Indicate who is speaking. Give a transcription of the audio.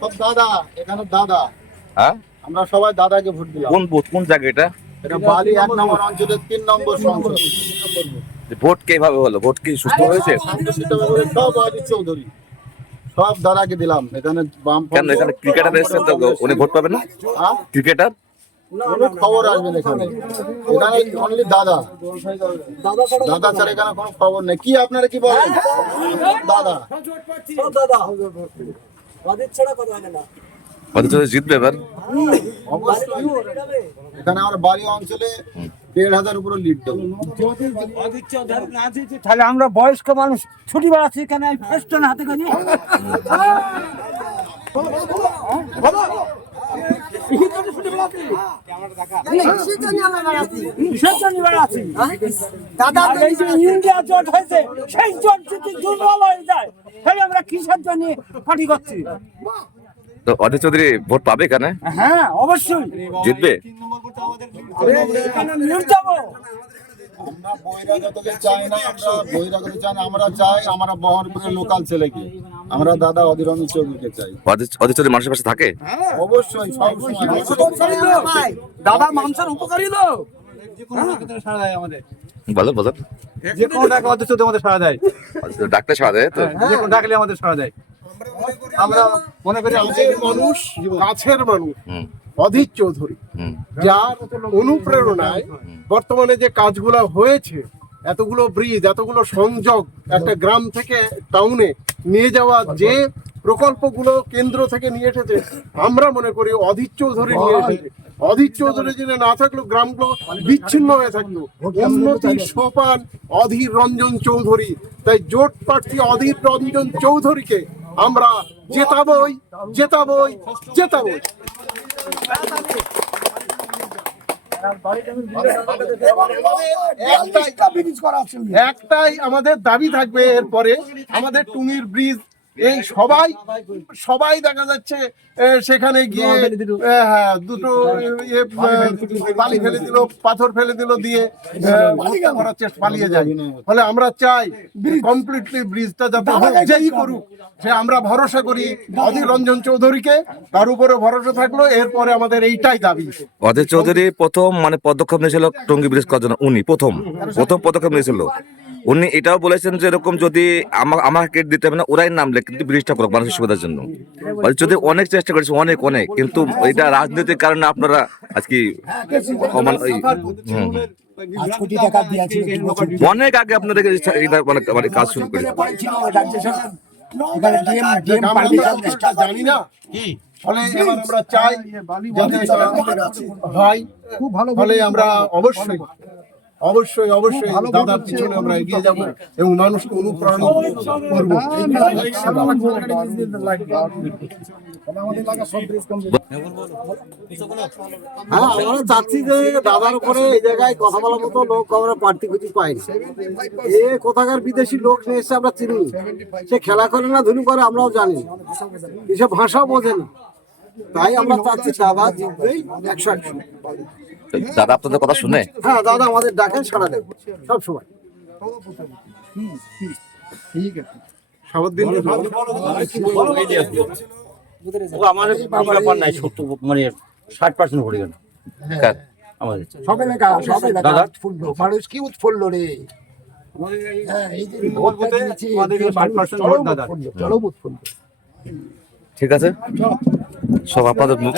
Speaker 1: সব দাদা এখানে দাদা
Speaker 2: হ্যাঁ
Speaker 1: আমরা সবাই দাদাকে ভোট দিলাম
Speaker 2: কোন বুথ? কোন জায়গা এটা?
Speaker 1: এটা বালি এক নম্বর অঞ্চলের তিন নম্বর সংসদ
Speaker 2: ভোট কীভাবে হলো? ভোট কি সুস্থ হয়েছে?
Speaker 1: সব অজিত চৌধুরী সব দাদাকে দিলাম। এখানে বাম
Speaker 2: কেন? এখানে ক্রিকেটার এসছে তো উনি ভোট পাবেন না?
Speaker 1: হ্যাঁ?
Speaker 2: ক্রিকেটার
Speaker 1: কোনো খবর আসবেন এখানে এখানে অনলি দাদা দাদা ছাড়া এখানে কোনো খবর নেই কি আপনারা কি বলেন দাদা
Speaker 2: অথচ জিতবে এবার
Speaker 1: এখানে আমার বাড়ি অঞ্চলে দেড় হাজার উপরে লিড দেবো
Speaker 3: তাহলে আমরা বয়স্ক মানুষ ছুটি বেড়াচ্ছি কেন এই ফেস্টন হাতে করে দাদা ইন্ডিয়া জোট হয়েছে সেই জোট যদি দুর্বল হয়ে যায় তাহলে আমরা কিসের জন্য পার্টি করছি
Speaker 2: তো অধীর চৌধুরী ভোট পাবে কেন
Speaker 3: হ্যাঁ অবশ্যই
Speaker 2: জিতবে
Speaker 1: আমরা বহিরাগতকে চাই না আমরা বহিরাগত চাই না আমরা চাই আমরা বহরপুরের লোকাল ছেলেকে। আমরা দাদা অধীরঞ্জন চৌধুরীকে চাই।
Speaker 2: অধীর অধীর মানুষের পাশে থাকে?
Speaker 1: অবশ্যই সব সময়।
Speaker 3: দাদা মানুষের উপকারী লোক
Speaker 2: বলো বলো।
Speaker 4: যে কোনো ডাকে অধ্যক্ষ আমাদের সারা দেয়।
Speaker 2: ডাক্তার সাথে তো?
Speaker 4: যে কোনো ডাকলে আমাদের দেয়। আমরা মনে করি
Speaker 5: মানুষ। কাছের মানুষ। অধীর চৌধুরী যার অনুপ্রেরণায় বর্তমানে যে কাজগুলো হয়েছে এতগুলো ব্রিজ এতগুলো সংযোগ একটা গ্রাম থেকে টাউনে নিয়ে যাওয়া যে প্রকল্পগুলো কেন্দ্র থেকে নিয়ে এসেছে আমরা মনে করি অধীর চৌধুরী নিয়ে এসেছে। অধীর চৌধুরী যদি না থাকল গ্রামগুলো বিচ্ছিন্ন হয়ে থাকল উন্নতির সোপান অধীর রঞ্জন চৌধুরী। তাই জোট প্রার্থী অধীর রঞ্জন চৌধুরীকে আমরা জেতাবই জেতাবই জেতাবই। একটাই আমাদের দাবি থাকবে এরপরে আমাদের টুঙ্গির ব্রিজ এই সবাই সবাই দেখা যাচ্ছে সেখানে গিয়ে হ্যাঁ দুটো বালি ফেলে দিল। পাথর ফেলে দিল দিয়ে করার চেষ্টা পালিয়ে যায়। ফলে আমরা চাই কমপ্লিটলি ব্রিজটা যাতে যেই করুক সে আমরা ভরসা করি অধীর রঞ্জন চৌধুরীকে তার উপরে ভরসা থাকল এরপরে আমাদের এইটাই দাবি।
Speaker 2: অধীর চৌধুরী প্রথম মানে পদক্ষেপ নিয়েছিল টঙ্গী ব্রিজ করার জন্য উনি প্রথম প্রথম পদক্ষেপ নিয়েছিল। উনি এটাও বলেছেন যে এরকম যদি আমা- আমাকে দিতে হবে না ওরাই নামলে কিন্তু ব্রিজটা করুক মানুষের সুবিধার জন্য। চৌধুরী অনেক চেষ্টা করেছে অনেক অনেক কিন্তু এটা রাজনীতির কারণে আপনারা আজকে। অনেক আগে আপনাদের এটা মানে মানে কাজ শুরু করে।
Speaker 5: আমরা জানি না। ফলে আমরা চাই যাতে হয় খুব ভালো ফলে আমরা অবশ্যই অবশ্যই অবশ্যই দাদার পিছনে আমরা এগিয়ে যাব এবং মানুষকে অনুপ্রাণিত করব।
Speaker 1: হ্যাঁ আমরা চাচ্ছি যে দাদার উপরে এই জায়গায় কথা বলার মতো লোক আমরা প্রার্থী খুঁজি পাই এ কোথাকার বিদেশি লোক নিয়ে এসে আমরা চিনি। সে খেলা করে না ধুনি করে আমরাও জানি। এসব ভাষাও বোঝে না। তাই আমরা চাচ্ছি দাদা জিতবেই একশো একশো।
Speaker 2: দাদা আপনাদের কথা শুনে?
Speaker 1: হ্যাঁ দাদা আমাদের ডাকেন সারা দেব সব সময়।
Speaker 5: সাবধান
Speaker 6: ও আমাদের ব্যাপার নাই সত্তর মানে ষাট পার্সেন্ট ভরে গেল।
Speaker 2: কার?
Speaker 6: আমাদের।
Speaker 3: সবে লেখা সবে লেখা
Speaker 6: দাদা?
Speaker 3: উৎফুল্ল মানুষ কি উৎফুল্ল রে? হ্যাঁ এই যে
Speaker 4: ভোট বুথে আমাদের 60% ভোট দাদার।
Speaker 3: চলো উৎফুল্ল
Speaker 2: ঠিক আছে। সব আপনাদের মুখ